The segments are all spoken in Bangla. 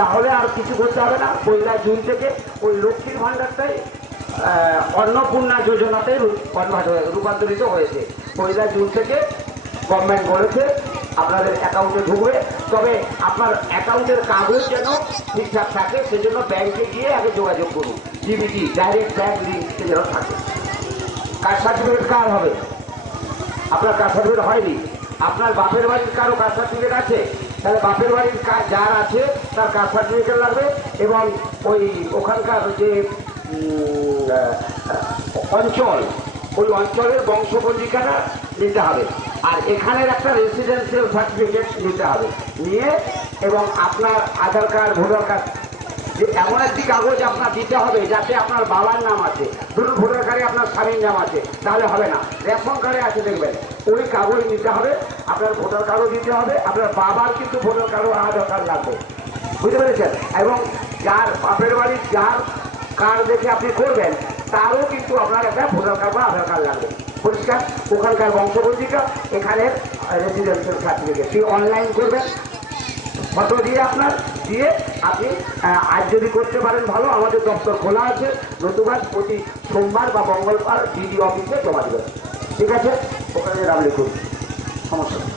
তাহলে আর কিছু করতে হবে না। 1 জুন থেকে ওই লক্ষ্মীর ভান্ডারটাই অন্নপূর্ণা যোজনাতে রূপান্তরিত হয়েছে। 1 জুন থেকে গভর্নমেন্ট বলেছে আপনাদের অ্যাকাউন্টে ঢুকবে, তবে আপনার অ্যাকাউন্টের কাগজ যেন ঠিকঠাক থাকে সেজন্য ব্যাংকে গিয়ে আগে যোগাযোগ করুন। ডিবিটি ডাইরেক্ট ব্যাংক লিঙ্ক যেন থাকে। কাস্ট সার্টিফিকেট কার হবে? আপনার কাস্ট সার্টিফিকেট হয়নি, আপনার বাপের বাড়ির কারো কাস্ট সার্টিফিকেট আছে, তাহলে বাপের বাড়ির যার আছে তার কাস্ট সার্টিফিকেট লাগবে এবং ওই ওখানকার যে অঞ্চল ওই অঞ্চলের বংশপঞ্জিকাটা নিতে হবে। আর এখানের একটা রেসিডেন্সিয়াল সার্টিফিকেট নিতে হবে, নিয়ে এবং আপনার আধার কার্ড ভোটার কার্ড এমন একটি কাগজ আপনার দিতে হবে যাতে আপনার বাবার নাম আছে। ধরুন ভোটার কার্ডে আপনার স্বামীর নাম আছে, তাহলে হবে না। রেশন কার্ডে আছে দেখবেন, ওই কাগজ নিতে হবে। আপনার ভোটার কার্ডও দিতে হবে, আপনার বাবার কিন্তু ভোটার কার্ডও আধার কার্ড লাগবে, বুঝতে পেরেছেন? এবং যার বাপের বাড়ির যার কার্ড দেখে আপনি করবেন তারও কিন্তু আপনার একটা ভোটার কার্ড বা আধার কার্ড লাগবে, পরিষ্কার। ওখানকার বংশপঞ্জিকা, এখানের রেসিডেন্সিয়াল সার্টিফিকেট অনলাইন করবেন, ফটো দিয়ে আপনার দিয়ে আপনি আজ যদি করতে পারেন ভালো। আমাদের দপ্তর খোলা আছে, নতুবা প্রতি সোমবার বা মঙ্গলবার ডিডি অফিসে জমা দেবেন, ঠিক আছে? ওখানে নাম লিখুন, সমস্যা নেই।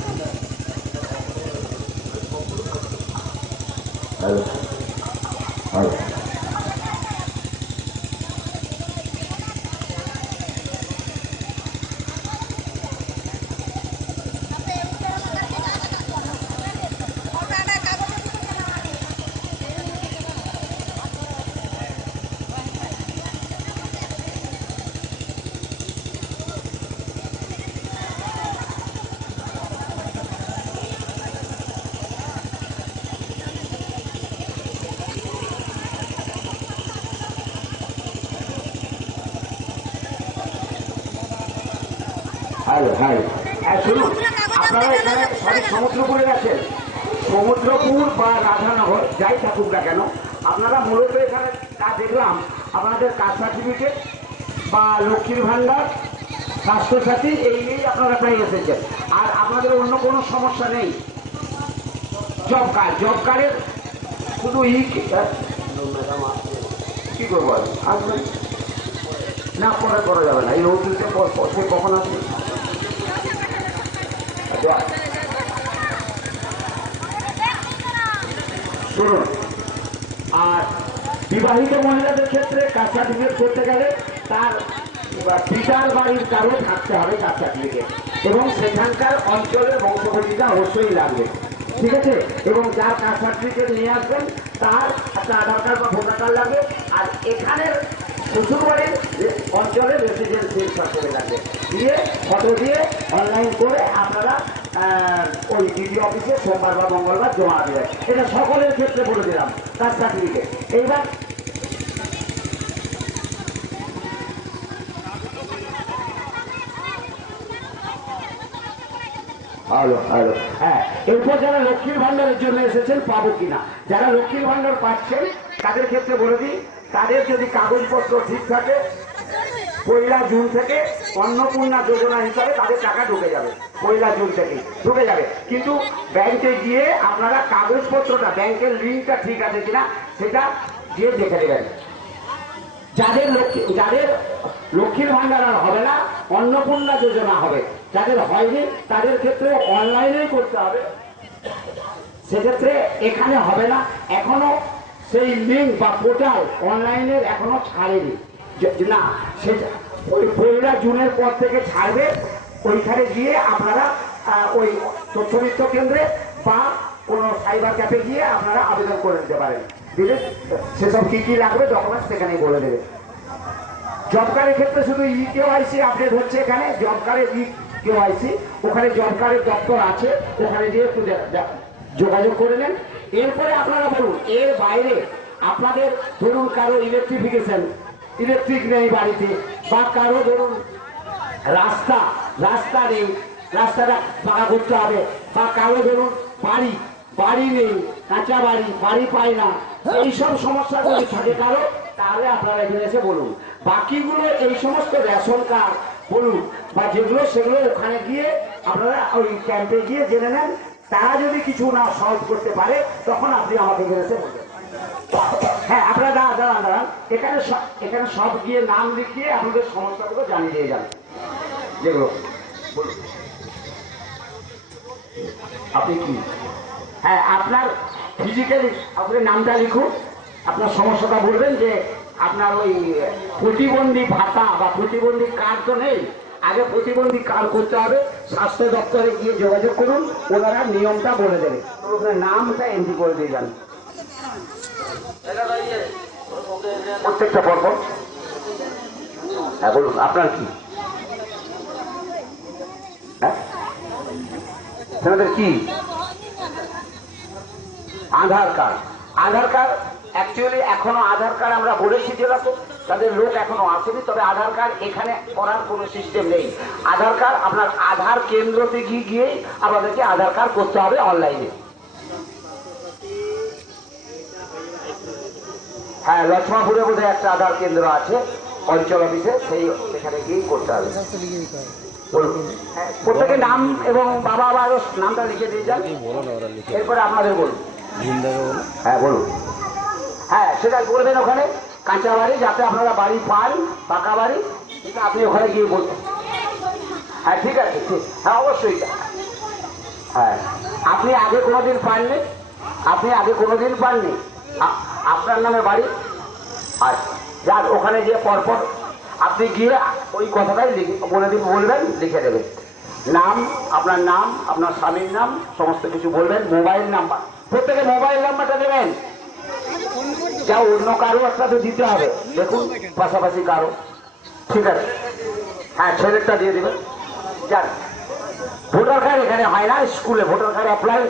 হ্যালো হ্যালো শুনুন, আপনারা এখানে সবাই সমুদ্রপুরে গেছেন, সমুদ্রপুর বা রাধানগর যাই থাকুক না কেন, আপনারা মূলত এখানে যা দেখলাম আপনাদের কাস্ট সার্টিফিকেট বা লক্ষ্মীর ভান্ডার, স্বাস্থ্যসাথী এই নিয়েই আপনারা পেয়ে এসেছেন। আর আপনাদের অন্য কোনো সমস্যা নেই। জব কার্ডের শুধু কি করবো আসবেন না, পরে করা যাবে না। এই রোগীতে সে কখন আসবে? শুনুন, আর বিবাহিত মহিলাদের ক্ষেত্রে কাস্ট সার্টিফিকেট করতে গেলে তার পিতার বাড়ির কারো থাকতে হবে কাস্ট সার্টিফিকেট, এবং সেখানকার অঞ্চলের বংশপঞ্জিকা অবশ্যই লাগবে, ঠিক আছে? এবং যার কাস্ট সার্টিফিকেট নিয়ে আসবেন তার একটা আধার কার্ড বা ভোটার কার্ড লাগবে। আর এখানের শ্বশুরবাড়ির অঞ্চলের রেসিডেন্সিয়াল সার্টিফিকেট লাগবে, দিয়ে ফটো দিয়ে অনলাইন করে আপনারা ওই ডিডি অফিসে সোমবার বা মঙ্গলবার জমা দেবেন। এটা সকলের ক্ষেত্রে বলে দিলাম কাস্ট সার্টিফিকেট। এইবার হ্যাঁ, এরপর যারা লক্ষ্মীর ভান্ডারের জন্য এসেছেন পাবো কিনা, যারা লক্ষ্মীর ভান্ডার পাচ্ছেন তাদের ক্ষেত্রে বলে দিই, তাদের যদি কাগজপত্র ঠিক থাকে 1 জুন থেকে অন্নপূর্ণা যোজনা হিসাবে তাদের টাকা ঢুকে যাবে। 1 জুন থেকে ঢুকে যাবে, কিন্তু ব্যাংকে গিয়ে আপনারা কাগজপত্রটা, ব্যাংকের লিঙ্কটা ঠিক আছে কিনা সেটা গিয়ে দেখে নেবেন। যাদের লক্ষ্মীর ভান্ডার আর হবে না, অন্নপূর্ণা যোজনা হবে, যাদের হয়নি তাদের ক্ষেত্রে অনলাইনেই করতে হবে, সেক্ষেত্রে এখানে হবে না। এখনো সেই লিঙ্ক বা পোর্টাল অনলাইনের এখনো ছাড়েনি না, সেটা ওই 1 জুনের পর থেকে ছাড়বে। ওইখানে গিয়ে আপনারা ওই তথ্যমিত্র কেন্দ্রে বা কোনো সাইবার ক্যাফে গিয়ে আপনারা আবেদন করে নিতে পারেন, দিলে সেসব কি কি লাগবে ডকুমেন্টস সেখানেই বলে দেবে। জব কার্ডের ক্ষেত্রে শুধু কেওয়াইসি আপডেট হচ্ছে, এখানে জব কার্ডের কেওয়াইসি, ওখানে জব কার্ডের দপ্তর আছে, ওখানে গিয়ে একটু যোগাযোগ করে নেন। এরপরে আপনারা বলুন, এর বাইরে আপনাদের ধরুন কারো ইলেকট্রিক নেই বাড়িতে, বা কারো ধরুন রাস্তা নেই, রাস্তাটা পাকা করতে হবে, বা কারো ধরুন বাড়ি নেই, কাঁচা বাড়ি পায় না, এইসব সমস্যা যদি থাকে কারো, তাহলে আপনারা এখানে এসে বলুন। বাকিগুলো এই সমস্ত রেশন কার্ড বলুন বা যেগুলো, সেগুলো ওখানে গিয়ে আপনারা ওই ক্যাম্পে গিয়ে জেনে নেন। তারা যদি কিছু না সলভ করতে পারে তখন আপনি আমাকে এসে বলবেন। হ্যাঁ, আপনারা দাঁড়ান, এখানে সব গিয়ে নাম লিখিয়ে আপনাদের সমস্যাগুলো জানিয়ে দিয়ে যান। যেগুলো বলুন। আপনি কি, হ্যাঁ আপনার ফিজিক্যালি আপনার নামটা লিখুন, আপনার সমস্যাটা বলবেন যে আপনার ওই প্রতিবন্ধী ভাতা বা প্রতিবন্ধী কার্ড তো নেই, আগে প্রতিবন্ধী কার্ড করতে হবে। স্বাস্থ্য দপ্তরে গিয়ে যোগাযোগ করুন, ওনারা নিয়মটা বলে দেবে। ওখানে নামটা এন্ট্রি করে দিয়ে যান প্রত্যেকটা পর্ব। হ্যাঁ বলুন, আপনার কি, হ্যাঁ আপনাদের কি? আধার কার্ড। আধার কার্ড অ্যাকচুয়ালি এখনো আধার কার্ড আমরা বলেছি যেটা, তো তাদের লোক এখনো আসেনি। তবে আধার কার্ড এখানে করার কোনো সিস্টেম নেই। আধার কার্ড আপনার আধার কেন্দ্রতে গিয়ে আপনাদেরকে আধার কার্ড করতে হবে অনলাইনে। হ্যাঁ, লক্ষ্মণপুরে বোধহয় একটা আধার কেন্দ্র আছে অঞ্চল অফিসে, সেই সেখানে গিয়েই করতে হবে। প্রত্যেকে নাম এবং বাবা আবার নামটা লিখে দিয়ে যান, এরপরে আপনাদের বলুন। হ্যাঁ বলুন। হ্যাঁ সেটা বলবেন ওখানে, কাঁচা বাড়ি, যাতে আপনারা বাড়ি পান, পাকা বাড়ি, সেটা আপনি ওখানে গিয়ে বলবেন। হ্যাঁ ঠিক আছে, ঠিক, হ্যাঁ অবশ্যই। হ্যাঁ, আপনি আগে কোনোদিন পাননি, আপনার নামে বাড়ি, আচ্ছা যাক, ওখানে গিয়ে পরপর আপনি গিয়ে ওই কথাটাই বলবেন, লিখে দেবেন। নাম, আপনার নাম, আপনার স্বামীর নাম, সমস্ত কিছু বলবেন। মোবাইল নাম্বার, প্রত্যেকে মোবাইল নাম্বারটা দেবেন। যা অন্য কারো একটা তো দিতে হবে, দেখুন পাশাপাশি কারো, ঠিক আছে। হ্যাঁ ছেলেরটা দিয়ে দেবেন। যান, ভোটার কার্ড এখানে হয় না, স্কুলে ভোটার কার্ড অ্যাপ্লাই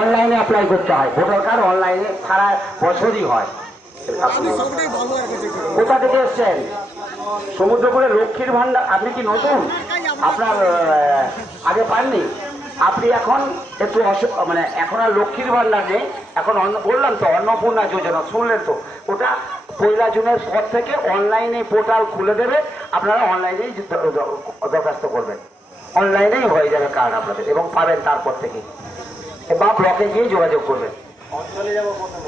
অনলাইনে অ্যাপ্লাই করতে হয়। ভোটার কার্ড অনলাইনে সারা বছরই হয়। কোথা থেকে এসছেন? সমুদ্রপুরে লক্ষ্মীর ভান্ডার। আপনি কি নতুন? আপনার আগে পাননি? আপনি এখন একটু মানে এখন আর লক্ষ্মীর ভান্ডার নেই, এখন বললাম তো অন্নপূর্ণা যোজনা, শুনলেন তো? ওটা 1 জুনের পর থেকে অনলাইনে পোর্টাল খুলে দেবে, আপনারা অনলাইনেই দরখাস্ত করবেন, অনলাইনেই হয়ে যাবে কার্ড আপনাদের, এবং পাবেন তারপর থেকে। বা ব্লকে গিয়ে যোগাযোগ করবেন।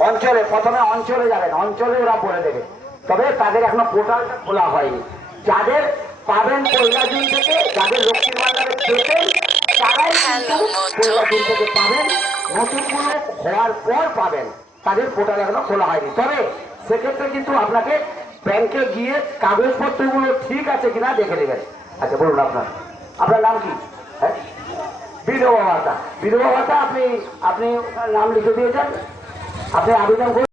অঞ্চলে প্রথমে অঞ্চলে যাবেন, অঞ্চলে ওরা বলে দেবে। তবে তাদের এখনো পোর্টালটা খোলা হয়নি। যাদের পাবেন 1 জুন থেকে, যাদের লক্ষ্মীর ভান্ডারে পেতেন তারাই কিন্তু 1 জুন থেকে পাবেন, নতুনগুলো হওয়ার পর পাবেন। তাদের পোর্টাল এখনো খোলা হয়নি। তবে সেক্ষেত্রে কিন্তু আপনাকে ব্যাংকে গিয়ে কাগজপত্রগুলো ঠিক আছে কিনা দেখে নেবেন। আচ্ছা বলুন, আপনার নাম কি? হ্যাঁ, বিধবা ভাতা। বিধবা ভাতা আপনি নাম লিখে দিয়ে যান, আপনি আবেদন করুন।